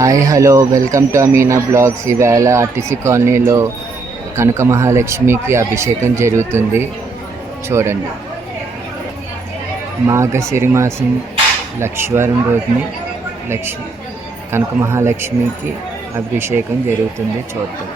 Hi hello welcome to Ameena blogs. ఈవేళ RTC కాలనీలో కనక మహాలక్ష్మికి అభిషేకం జరుగుతుంది. చూడండి, మాఘశిరి మాసం లక్షవారం రోజుని కనక మహాలక్ష్మికి అభిషేకం జరుగుతుంది. చూద్దాం.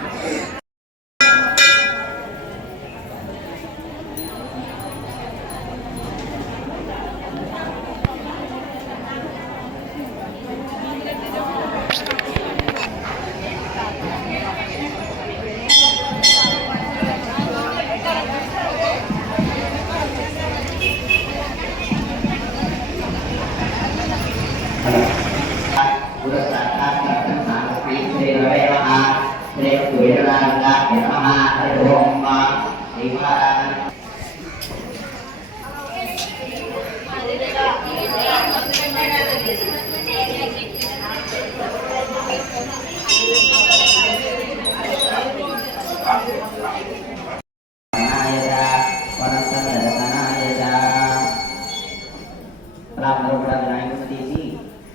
తీసి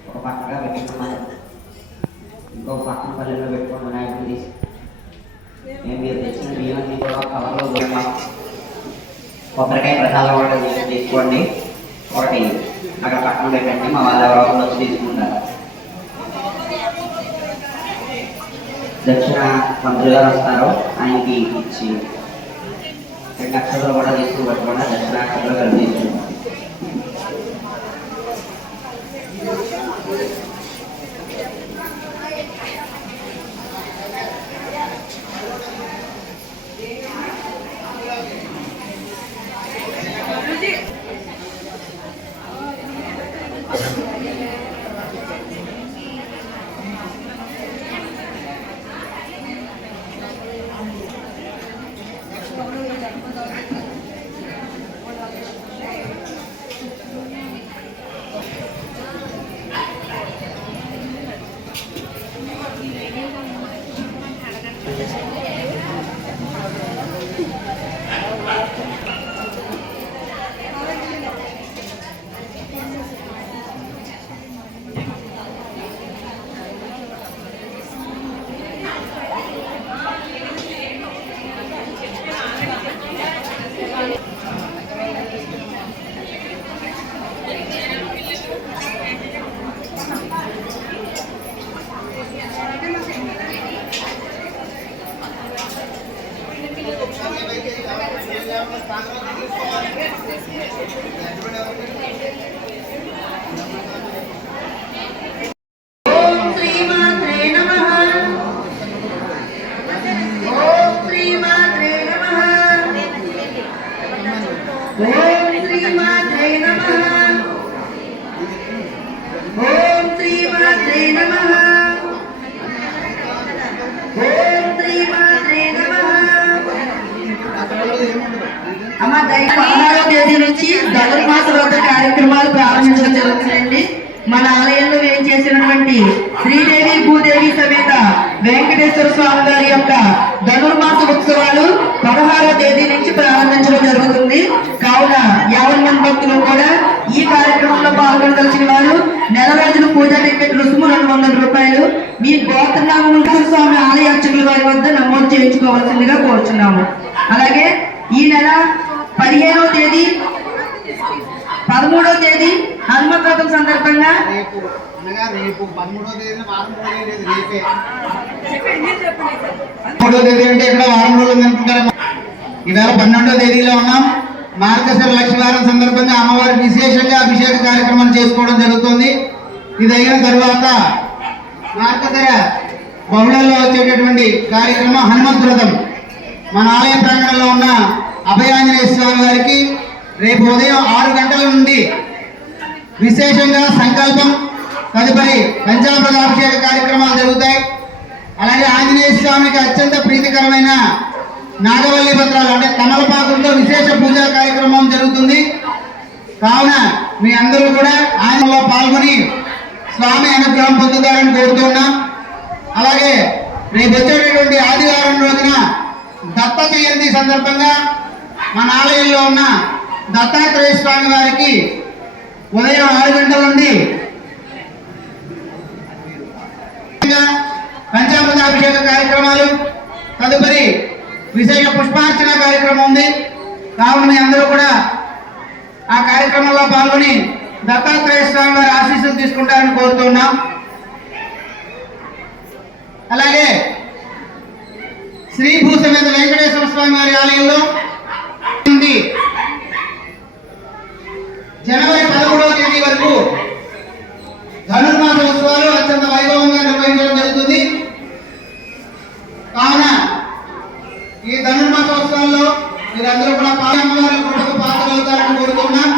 ఒక పక్కగా పెట్టుకున్నాను, ఇంకొక పక్కన పల్లెల్లో పెట్టుకుని వినాయకుడు తీసి మేము మీరు తెచ్చిన బియ్యాన్ని కూడా కవర్లో పోయాం. కొబ్బరికాయ ప్రసాదం కూడా తీసుకోండి, ఒకటి అక్కడ పక్కన పెట్టండి. మా వాళ్ళు ఎవరో వచ్చి తీసుకుంటారు. దక్షిణ మంత్రులు గారు వస్తారు, ఆయనకి ఇచ్చి 2 అక్షరాలు కూడా తీసుకుపెట్టకుండా దక్షిణ అక్షరాలు కలిపి తీసుకుంటాం. అమ్మ 16వ తేదీ నుంచి ధనుర్మాస వ్రత కార్యక్రమాలు ప్రారంభించడం జరుగుతుందండి. మన ఆలయంలో ఏం చేసినటువంటి శ్రీదేవి భూదేవి సమేత వెంకటేశ్వర స్వామి గారి యొక్క ధనుర్మాస ఉత్సవాలు 16వ తేదీ నుంచి ప్రారంభించడం జరుగుతుంది. కావున 50 మంది భక్తులు కూడా ఈ కార్యక్రమంలో పాల్గొనదలిచిన వారు నెల రోజులు పూజా టికెట్ రుసుము 200 రూపాయలు మీ గోత్రనామం స్వామి ఆలయ అర్చకుల వారి వద్ద నమోదు చేయించుకోవాల్సిందిగా కోరుచున్నాము. అలాగే ఈ నెల 15వ తేదీ 13వ తేదీ హనుమత్ వ్రతం సందర్భంగా రేపు 13వ తేదీ అంటే ఇక్కడ వారం రోజులు అనుకుంటారు. ఈవేళ 12వ తేదీలో ఉన్నాం. మార్గశిర లక్షవారం సందర్భంగా అమ్మవారికి విశేషంగా అభిషేక కార్యక్రమం చేసుకోవడం జరుగుతుంది. ఇది అయిన తర్వాత మార్గశిర బహుళల్లో వచ్చేటటువంటి కార్యక్రమం హనుమత్ వ్రతం. మన ఆలయ ప్రాంగణంలో ఉన్న అభయాంజనేయ స్వామి గారికి రేపు ఉదయం 6 గంటల నుండి విశేషంగా సంకల్పం, తదుపరి పంచామృత అభిషేక కార్యక్రమాలు జరుగుతాయి. అలాగే ఆంజనేయ స్వామికి అత్యంత ప్రీతికరమైన నాగవల్లి పత్రాలు అంటే తమలపాకులతో విశేష పూజా కార్యక్రమం జరుగుతుంది. కావున మీ అందరూ కూడా ఆంజనేయులో పాల్గొని స్వామి అనుగ్రహం పొందుతారని కోరుతున్నాం. అలాగే రేపు వచ్చేటటువంటి ఆదివారం రోజున దత్త జయంతి సందర్భంగా మన ఆలయంలో ఉన్న దత్తాత్రేయ స్వామి వారికి ఉదయం 6 గంటల నుండి రుద్రాభిషేక కార్యక్రమాలు, తదుపరి విశేష పుష్పార్చన కార్యక్రమం ఉంది. కావున మీ అందరూ కూడా ఆ కార్యక్రమంలో పాల్గొని దత్తాత్రేయ స్వామి వారి ఆశీస్సులు తీసుకుంటారని కోరుతున్నాం. అలాగే శ్రీ భూసమేత వెంకటేశ్వర స్వామి వారి ఆలయంలో నుండి జనవరి 13వ తేదీ వరకు ధనుర్మాస ఉత్సవాలు అత్యంత వైభవంగా నిర్వహించడం జరుగుతుంది. కావున ఈ ధనుర్మాస ఉత్సవాల్లో మీరందరూ కూడా పాలమ్మవారి కృపకు పాత్రలవుతారని కోరుతున్నాం.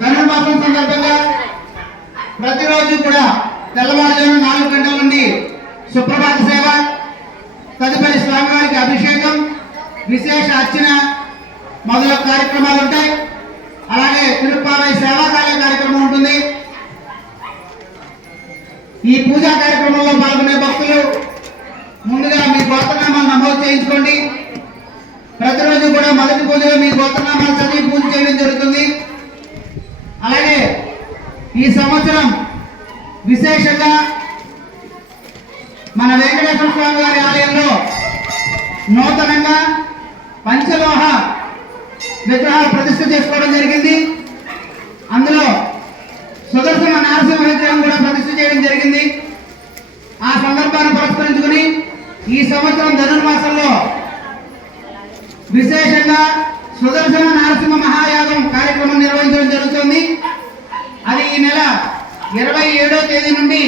ధనుర్మాసం సందర్భంగా ప్రతిరోజు కూడా తెల్లవారుజామున 4 గంటల నుండి సుప్రభాత సేవ, తదుపరి స్వామివారికి అభిషేకం, విశేష అర్చన మొదలగు కార్యక్రమాలు ఉంటాయి. అలాగే తిరుప్పావై సేవాకాల కార్యక్రమం ఉంటుంది. ఈ పూజా కార్యక్రమంలో పాల్గొనే భక్తులు ముందుగా మీ గోత్రనామాలు నమోదు చేయించుకోండి. ప్రతిరోజు కూడా మొదటి పూజలో మీ గోత్రనామాలు చదివి పూజ చేయడం జరుగుతుంది. అలాగే ఈ సంవత్సరం విశేషంగా మన వెంకటేశ్వర స్వామి వారి ఆలయంలో నూతనంగా పంచలోహ విగ్రహాలు ప్రతిష్ఠ చేసుకోవడం జరిగింది. అందులో సుదర్శన నరసింహ విగ్రహం కూడా ప్రతిష్ఠ చేయడం జరిగింది. ఆ సందర్భాన్ని పురస్కరించుకుని ఈ సంవత్సరం ధనుర్మాసంలో విశేషంగా సుదర్శన నరసింహ మహాయాగం కార్యక్రమం నిర్వహించడం జరుగుతుంది. అది ఈ నెల 27వ తేదీ నుండి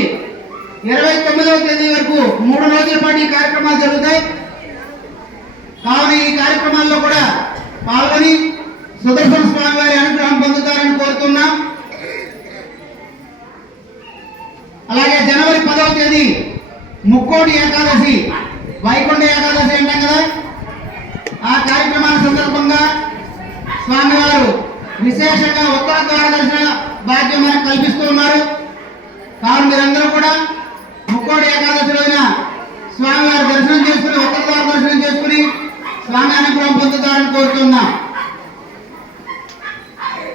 29వ తేదీ వరకు 3 రోజుల పాటు ఈ కార్యక్రమాలు జరుగుతాయి. కావున ఈ కార్యక్రమాల్లో కూడా పాల్గొని సుదర్శన స్వామి వారి అనుగ్రహం పొందుతారని కోరుతున్నాం. అలాగే జనవరి 10వ తేదీ ముక్కోటి ఏకాదశి, వైకుంఠ ఏకాదశి అంటాం కదా, ఆ కార్యక్రమాల సందర్భంగా స్వామివారు విశేషంగా ఉత్తర ద్వార దర్శన భాగ్యం మనకు కల్పిస్తూ ఉన్నారు. కావున మీరందరూ కూడా ముక్కోటి ఏకాదశి రోజున స్వామివారి దర్శనం చేసుకుని ఉత్తర ద్వార దర్శనం చేసుకుని స్వామి అనుగ్రహం పొందుతారని కోరుతున్నాం.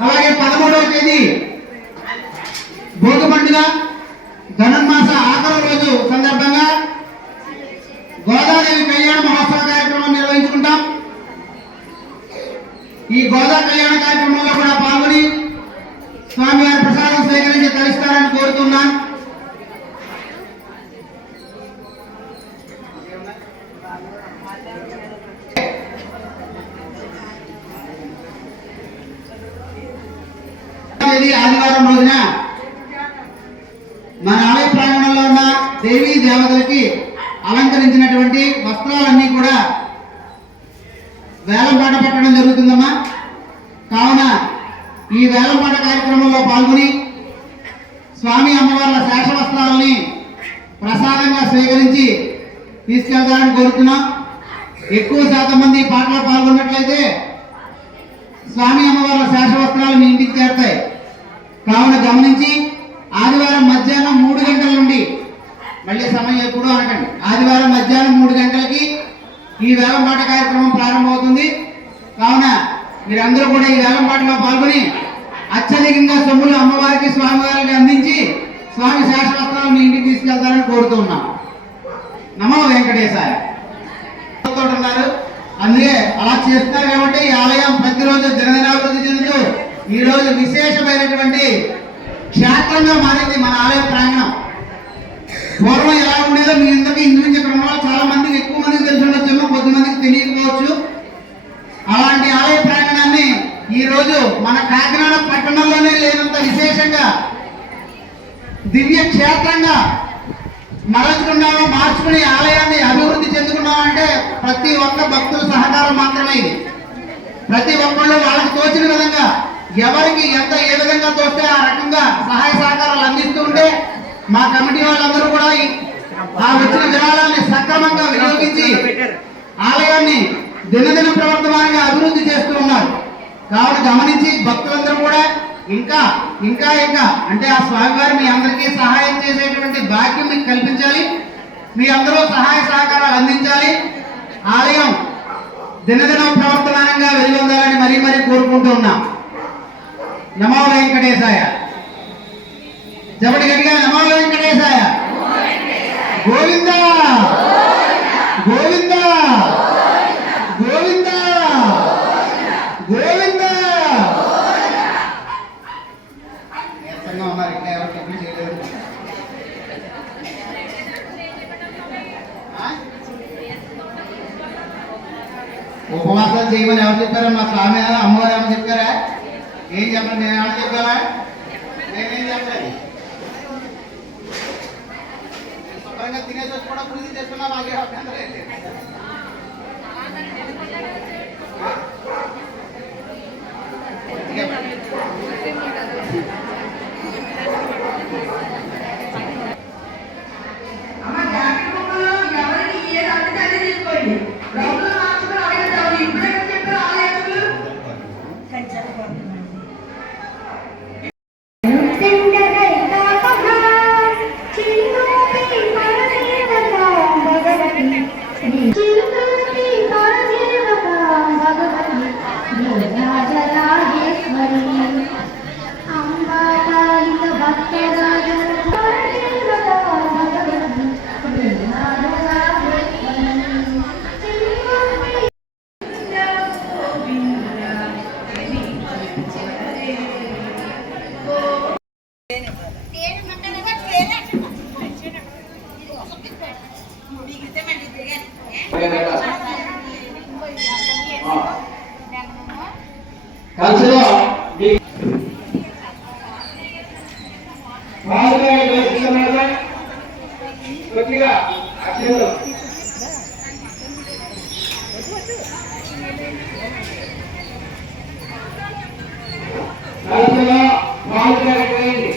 అలాగే 13వ తేదీ భోగి పండుగ, ధనుర్మాస ఆఖరి రోజు సందర్భంగా గోదాదేవి కళ్యాణ మహోత్సవ కార్యక్రమం నిర్వహించుకుంటాం. ఈ గోదా కళ్యాణ కార్యక్రమంలో కూడా పాల్గొని స్వామివారి ప్రసాదం స్వీకరించి తరిస్తారని కోరుతున్నాను. ఆదివారం రోజున మన ఆలయ ప్రాంగణంలో ఉన్న దేవీ దేవతలకి అలంకరించినటువంటి వస్త్రాలన్నీ కూడా వేలంపాట పెట్టడం జరుగుతుందమ్మా. కావున ఈ వేలంపాట కార్యక్రమంలో పాల్గొని స్వామి అమ్మవార్ల శేష వస్త్రాలని ప్రసాదంగా స్వీకరించి తీసుకెళ్తారని కోరుతున్నాం. ఎక్కువ శాతం మంది ఈ పాటలో పాల్గొన్నట్లయితే స్వామి అమ్మవార్ల శేష వస్త్రాలు మీ ఇంటికి చేరుతాయి. కావున గమనించి ఆదివారం మధ్యాహ్నం 3 గంటల నుండి, మళ్ళీ సమయం ఎప్పుడు అనకండి, ఆదివారం మధ్యాహ్నం 3 గంటలకి ఈ వేలంపాట కార్యక్రమం ప్రారంభమవుతుంది. కావున మీరందరూ కూడా ఈ వేలంపాటలో పాల్గొని అత్యధికంగా సొమ్ములు అమ్మవారికి స్వామివారికి అందించి స్వామి శాశ్వతాలను మీ ఇంటికి తీసుకెళ్తారని కోరుతున్నాం. నమో వెంకటేశాయ. ఉన్నారు, అందుకే అలా చేస్తున్నారు కాబట్టి ఈ ఆలయం ప్రతిరోజు దినదినాభివృద్ధి చెందుతూ ఈ రోజు విశేషమైనటువంటి క్షేత్రంగా మారింది మన ఆలయ ప్రాంగణం. పూర్వం ఎలా ఉండేదో మీ ఇంతకు ఇంచుమించు ఇక్కడ ఉన్న వాళ్ళు చాలా మందికి, ఎక్కువ మందికి తెలిసి ఉండొచ్చేమో, కొద్ది మందికి తెలియకపోవచ్చు. అలాంటి ఆలయ ప్రాంగణాన్ని ఈ రోజు మన కాకినాడ పట్టణంలోనే లేనంత విశేషంగా దివ్య క్షేత్రంగా మార్చుకుని ఆలయాన్ని అభివృద్ధి చెందుకున్నామంటే ప్రతి ఒక్క భక్తుల సహకారం మాత్రమే ఇది. ప్రతి ఒక్కళ్ళు వాళ్ళకి తోచిన విధంగా, ఎవరికి ఏ విధంగా తోస్తే ఆ రకంగా సహాయ సహకారాలు అందిస్తూ ఉంటే మా కమిటీ వాళ్ళందరూ కూడా ఆ వచ్చిన విరాళాన్ని సక్రమంగా వినియోగించి ఆలయాన్ని దినదిన ప్రవర్తమానంగా అభివృద్ధి చేస్తూ ఉన్నారు. కావున గమనించి భక్తులందరూ కూడా ఇంకా ఇంకా ఇంకా అంటే ఆ స్వామివారి మీ అందరికీ సహాయం చేసేటువంటి భాగ్యం మీకు కల్పించాలి. మీ అందరూ సహాయ సహకారాలు అందించాలి. ఆలయం దినదిన ప్రవర్తమానంగా వెలుగొందాలని మరీ మరీ కోరుకుంటూ ఉన్నాం. నమో వెంకటేశాయ. జబడి గట్టిగా నమో వెంకటేశాయ. గోవింద గోవింద గోవింద గోవింద. నీరసంగా ఉన్నారు, ఇంకా ఎవరు టిఫిన్ చేయలేదు. ఉపవాసాలు చేయమని ఎవరు చెప్పారా? మా స్వామి అమ్మవారు ఏమని చెప్పారా? ఏం చెప్పండి, నేను ఏమని చెప్పారా? నేనేం చెప్పలేదు. శుభ్రంగా తినేసి వచ్చి కూడా పూజ చేసుకున్నా మాకే అభ్యంతరం లేదు. అమ్మ జాకెట్ ముక్కలు ఎవరికి ఏది అందితే అదే తీసుకోండి. రంగులు మార్చుకుని అడగద్దాం. ఇప్పుడే చెప్పారు ఆలయాలు కలిసిలో కొద్దిగా అక్షరాలు కలిసిలో మామూలుగా వేయండి.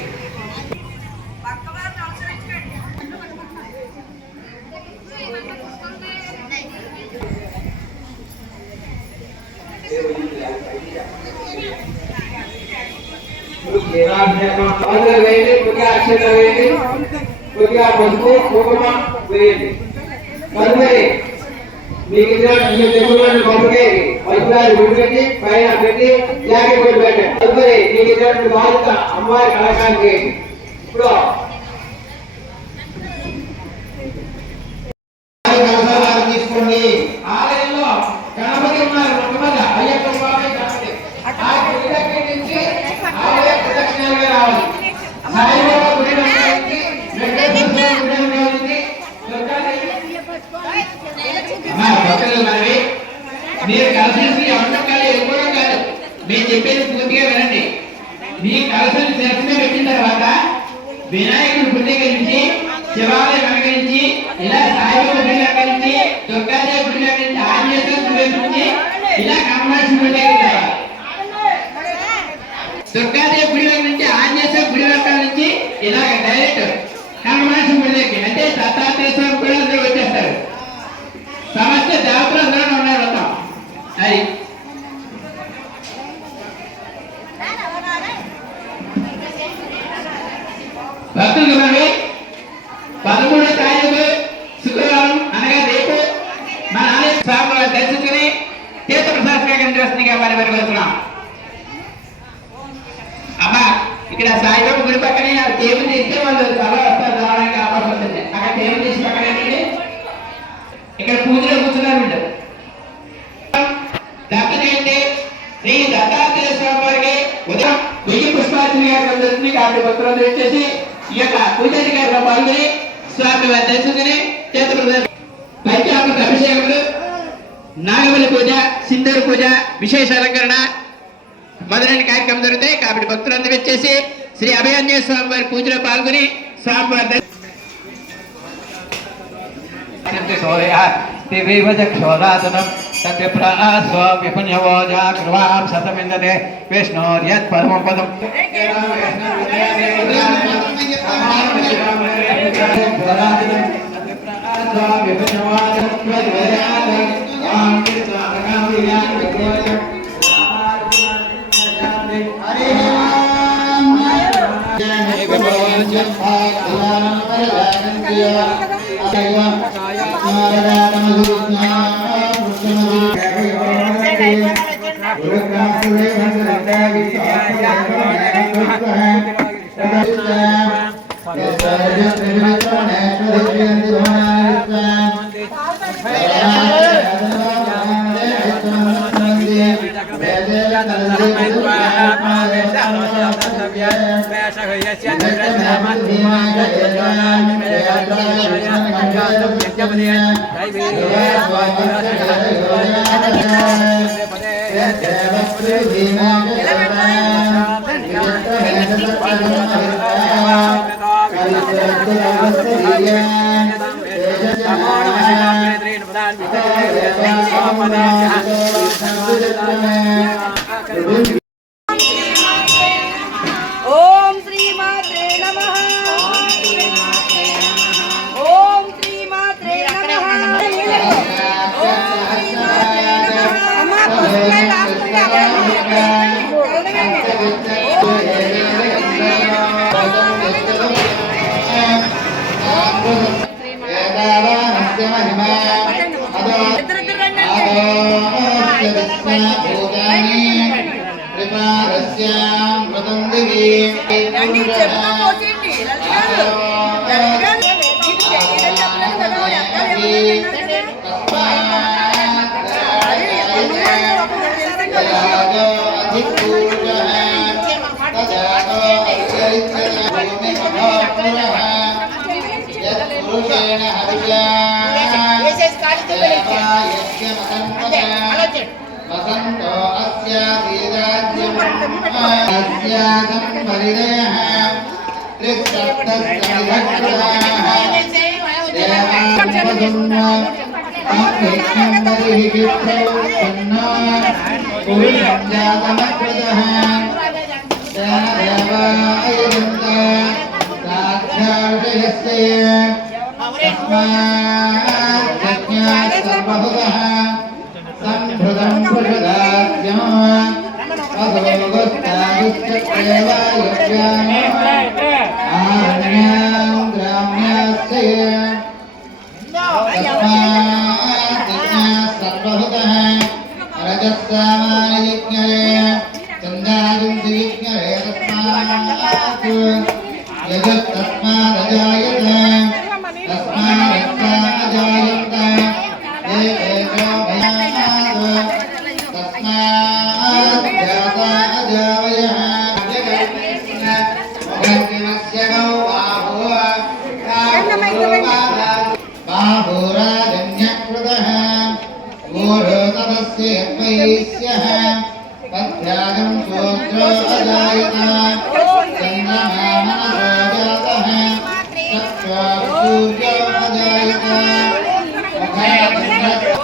వేయండి, కొద్దిగా అక్షరాలు వేయండి, కొద్దిగా పసుపు కుంకుమ వేయండి. తదుపరి మీకు తెగులను పంపకేయండి. పసుపుదారి గుడి పెట్టి పైన పెట్టి జాకెట్ కొట్టి పెట్టండి. తదుపరి మీకు ఇచ్చినటువంటి బాధ్యత అమ్మవారి కళాకారం చేయండి. ఇప్పుడు తీసుకోండి. ఆలయంలో గణపతి ఉన్నారు, మొట్టమొదటి అయ్యప్ప స్వామి గణపతి. ఆ గుడి దగ్గర నుంచి ఆలయ ప్రదక్షిణాలుగా రావాలి. సాయిబాబా గుడి నుంచి వెంకటేశ్వర గుడి నుంచి మీరు కలిసి ఎవరితో కాదు, ఎక్కువడం కాదు. మేము చెప్పేది పూర్తిగా వినండి. మీ కలిసి దర్శనం పెట్టిన తర్వాత వినాయకుడి గుడి దగ్గర నుంచి శివాలయం వెనక నుంచి ఇలా సాయిబాబా గుడి దగ్గర నుంచి దుర్గాదేవి గుడి దగ్గర నుంచి ఆంజనేయ గుడి దగ్గర నుంచి ఇలా కమలాసి గుడి దగ్గర దుర్గాదేవి గుడి దగ్గర నుంచి ఆంజనేయ గుడి దగ్గర నుంచి ఇలాగ డైరెక్ట్ కమలాసి గుడి దగ్గర అంటే దత్తాత్రేయ స్వామి కూడా అందరూ వచ్చేస్తారు. సమస్త దేవతలు అందరూ ఉన్నారు మొత్తం. అది భక్తులు మరి 13వ తారీఖు శుక్రవారం అనగా రేపు మన ఆలయ స్వామి దర్శించుకుని తీర్థప్రసాదం చేస్తుందిగా మరి వెళ్తున్నాం. అమ్మా ఇక్కడ సాయిబాబు గుడి పక్కనే టేబుల్ తీస్తే వాళ్ళు చాలా వస్తారు, రావడానికి అవకాశం ఉంటుంది. అక్కడ టేబుల్ తీసి పక్కనే ఇక్కడ పూజలో కూర్చున్నారు. దత్తజయంతి శ్రీ దత్తాత్రేయ స్వామి వారికి ఉదయం 1000 పుష్పార్చన జరుగుతుంది. కాబట్టి భక్తులందరూ వచ్చేసి ఈ యొక్క పూజాధికారిలో పాల్గొని స్వామి వారి దర్శించుకుని పంచామృత అభిషేకములు, నాగబలి పూజ, సింధూరు పూజ, విశేష అలంకరణ మొదలైన కార్యక్రమం జరుగుతాయి. కాబట్టి భక్తులందరూ వచ్చేసి శ్రీ అభయాంజనేయ స్వామి వారి పూజలో పాల్గొని స్వామి వారి విపుణ్యవోజాగ్రవాంశతమిందతే విష్ణోర్యత్ పరమం పదం Yes, ఓం శ్రీమాత్రే నమః. ఓం శ్రీమాత్రే నమః. ఓం శ్రీమాత్రే నమః. అమ్మా పుష్పే రాసుకుంటే వసంతో అస్యాగం పరిదేహ సంభృతం పురుషదాస్యం ఆరణ్యాం గ్రామ్యాస్య సర్వభూతః రజస్సామానయజ్ఞరే చందాయుంసిజ్ఞరే తస్మాత్ యజత్తస్మాదజాయత తస్మాదజాయత ఏకో భయాత్ తస్మాత్ జాతా అజావయః జగన్నిమస్య గౌ బాహురాజన్యకృతః ఊఢతదస్యేత్వైస్యః పద్భ్యాగం సూత్రో అజాయత చంద్రమా మనసో జాతః చక్ష్వా సూర్యో అజాయత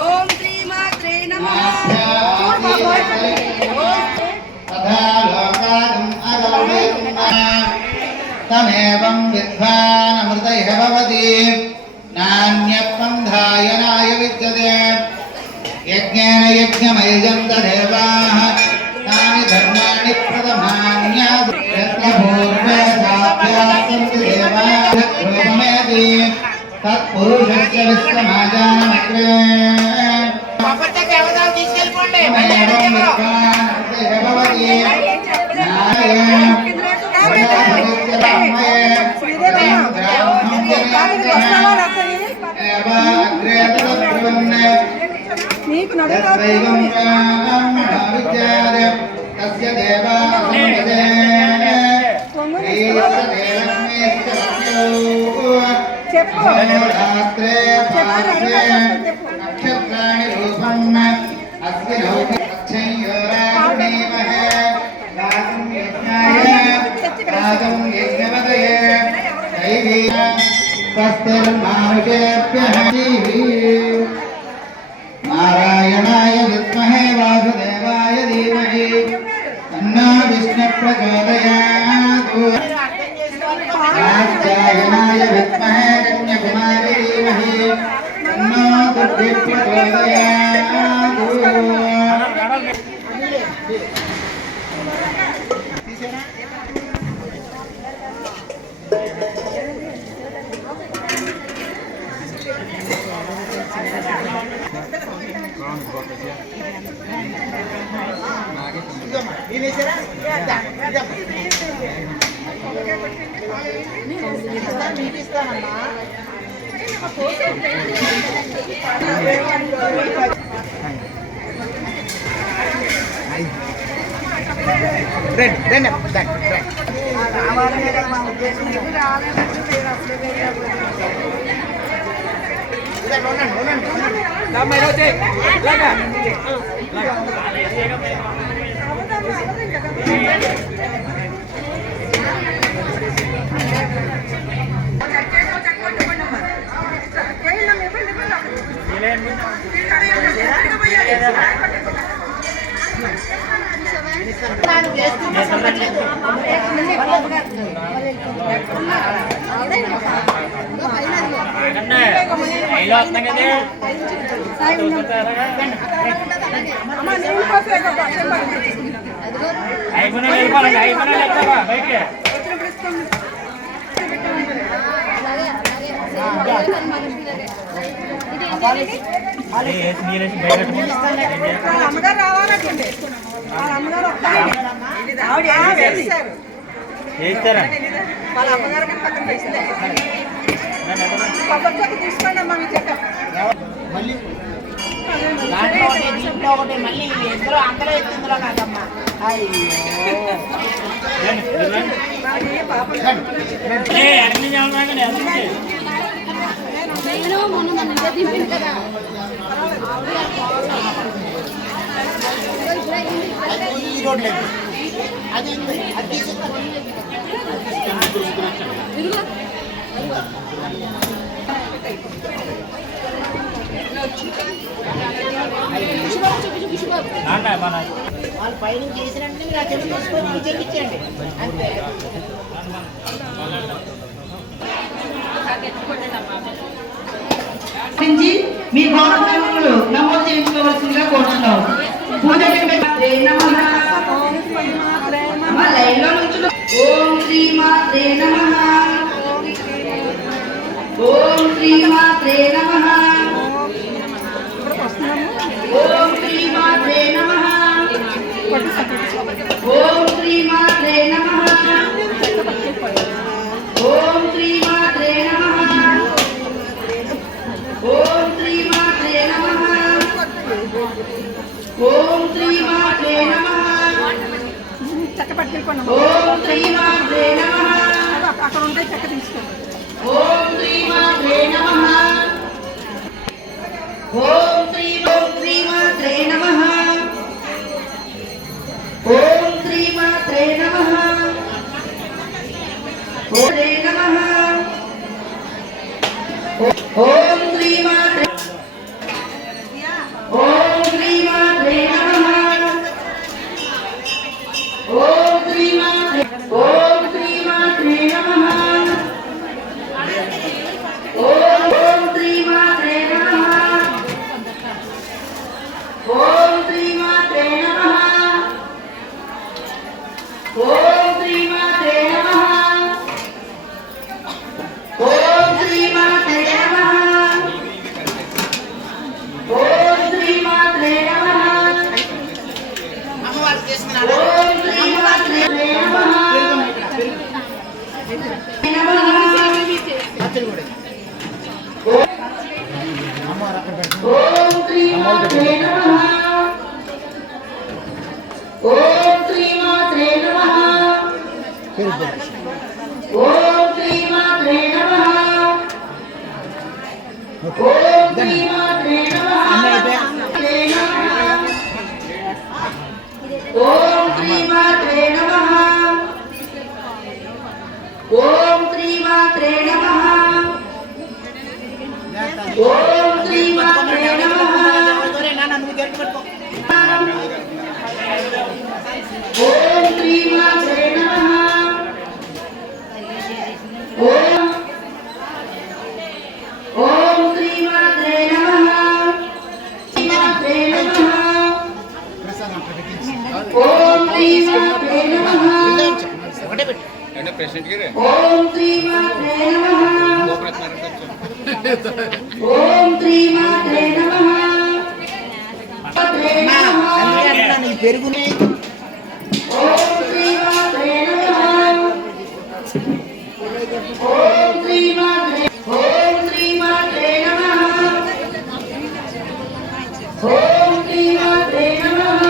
ఓం శ్రీమాత్రే నమః. తథా లోకాగం అగౌరవం తమేవం విద్వానమృతైః భవతి నాన్యత్పంధాయనాయ విద్యతే యజ్ఞేన యజ్ఞమయజం తదేవాః తాని ధర్మాణి ప్రథమాన్యత్ర పూర్వే సాభ్యాసంతి దేవాః రూపమేతి తత్పురుషస్య విశ్వమాజానమగ్రే తమేవం విద్వానమృతైః భవతి నీకు చెప్పు నక్షత్రాణి రూపం అస్య రాగం యజ్ఞపదయే స్వస్తిర్మానుషేభ్యః నారాయణాయ విద్మహే వాసుదేవాయ ధీమహి తన్నో విష్ణుః ప్రచోదయాత్ కాత్యాయనాయ విద్మహే కన్యాకుమారీ ధీమహి తన్నో దుర్గः ప్రచోదయాత్. అమ్మగారు రావాలంటే వాళ్ళ అమ్మగారు వాళ్ళ అమ్మగారు పక్కన కొబ్బరి చెక్క తీసుకోండి అమ్మా మీ చెక్క దీంట్లో ఒకటి మళ్ళీ ఎందులో అందరూ ఎత్తుందిలో కాదమ్మా నేను మొన్న నన్ను దింపింది కదా ఈ రోడ్లు అది అది వాళ్ళు పైనుంచి చేసినట్టు మీరు ఆ చెట్టు తీసుకొని చెల్లించండి అంతే. మీ గౌరవములు నమోదు చేయించుకోవాల్సిందిగా కోరుతున్నాం. లైన్లో నుంచి ఓం శ్రీ మాత్రే నమః ఓం శ్రీ మాత్రే నమః ఓం శ్రీ మాత్రే నమః ఓం శ్రీ మాత్రే నమః ఓం శ్రీ మాత్రే నమః ఓం శ్రీ మాత్రే నమః ఓం శ్రీ మాత్రే నమః చెక్క పట్టుకెళ్ళిపోండి ఓం శ్రీ మాత్రే నమః అక్కడ ఉంటాయి చెక్క తీసుకోండి ఓం శ్రీ మాత్రే నమః ఓం శ్రీ మాత్రే నమః ఓం శ్రీ మాత్రే నమః ఓం శ్రీ నమః ఓం శ్రీ మాత్రే ఓం శ్రీ మాత్రే నమః ఓం శ్రీ మాత్రే ఓం శ్రీ మాత్రే నమః ఓం శ్రీ మాత్రే నమః ఓం శ్రీ మాత్రే నమః ఓం శ్రీ మాత్రే నమః ఓం శ్రీ మాత్రే నమః ఓం శ్రీ మాత్రే నమః అమ్మవారు చేస్తున్నారు ఓం శ్రీ మాత్రే నమః ఓం శ్రీ మాత్రే నమః ఓం శ్రీ మాత్రే నమః ఓం శ్రీ మాత్రే నమః ఓం శ్రీ మాత్రే నమః ఓం శ్రీ మాత్రే నమః ఓం శ్రీ మాత్రే నమః ఓం శ్రీ మాత్రే నమః నువ్వు గట్టి పెట్టుకో ఓం శ్రీ మాత్రే నమః ఓం శ్రీ మాత్రే నమః శ్రీ మాత్రే నమః ఓం శ్రీ మాత్రే నమః ఒకటే పెట్టు ఓం శ్రీ మాత్రే నమః ఓం శ్రీ మాత్రే నమః నీ పెరుగునే ఓం శ్రీ మాత్రే నమః ఓం శ్రీ మాత్రే నమః ఓం శ్రీ మాత్రే నమః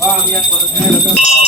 Wow,